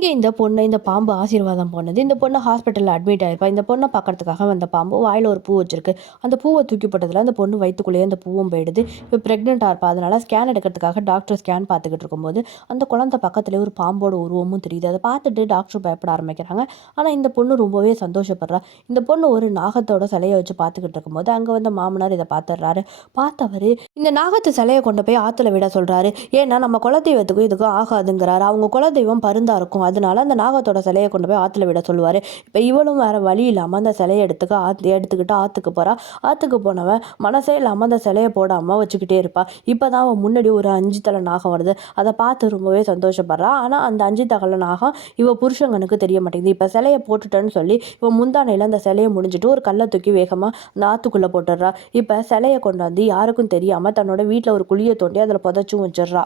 இங்கே இந்த பாம்பு ஆசீர்வாதம் பண்ணுது. இந்த பொண்ணு ஹாஸ்பிட்டல்ல அட்மிட் ஆயிருப்பா. இந்த பொண்ண பார்க்கறதுக்காக வந்த பாம்பு வாயில ஒரு பூ வச்சிருக்கு. அந்த பூவ தூக்கி போட்டதுல அந்த பொண்ணு வயித்துக்குள்ளேயே அந்த பூவும் போயிடுது. இப்ப பிரெக்னன்ட்டா இருப்பா. அதனால ஸ்கேன் எடுக்கிறதுக்காக டாக்டர் ஸ்கேன் பார்த்துக்கிட்டு இருக்கும்போது, அந்த குழந்தை பக்கத்திலேயே ஒரு பாம்போட உருவமும் தெரியுது. அத பார்த்துட்டு டாக்டர் பயப்பட ஆரம்பிக்கிறாங்க. ஆனா இந்த பொண்ணு ரொம்பவே சந்தோஷப்படுறா. இந்த பொண்ணு ஒரு நாகத்தோட சிலைய வச்சு பார்த்துக்கிட்டு இருக்கும்போது, அங்க வந்த மாமனார் இத பார்த்துடுறாரு. பார்த்தவரு இந்த நாகத்து சிலைய கொண்டு போய் ஆத்துல விட சொல்றாரு. ஏன்னா நம்ம குலதெய்வத்துக்கும் இதுக்கும் ஆகாதுங்கிறாரு. அவங்க குலதெய்வம் பருந்தா இருக்கும். அதனால அந்த நாகத்தோட சிலைய கொண்டு போய் ஆத்துல விட சொல்லுவாரு. இப்ப இவளும் வேற வழி இல்லாம அந்த சிலைய எடுத்துக்கிட்டு ஆத்துக்கு போறா. ஆத்துக்கு போனவ மனசே இல்லாம அந்த சிலைய போடாம வச்சுக்கிட்டே இருப்பா. இப்பதான் அவன் முன்னாடி ஒரு 5 தலை நாகம் வருது. அதை பார்த்து ரொம்பவே சந்தோஷப்படுறா. ஆனா அந்த 5 தலை நாகம் இவ புருஷங்கனுக்கு தெரிய மாட்டேங்குது. இப்ப சிலைய போட்டுட்டேன்னு சொல்லி இவ முந்தானையில அந்த சிலைய முடிஞ்சிட்டு ஒரு கல்லை தூக்கி வேகமா அந்த ஆத்துக்குள்ள போட்டுடுறா. இப்ப சிலைய கொண்டாந்து யாருக்கும் தெரியாம தன்னோட வீட்டுல ஒரு குழியை தோண்டி அதுல புதைச்சும் வச்சிடுறா.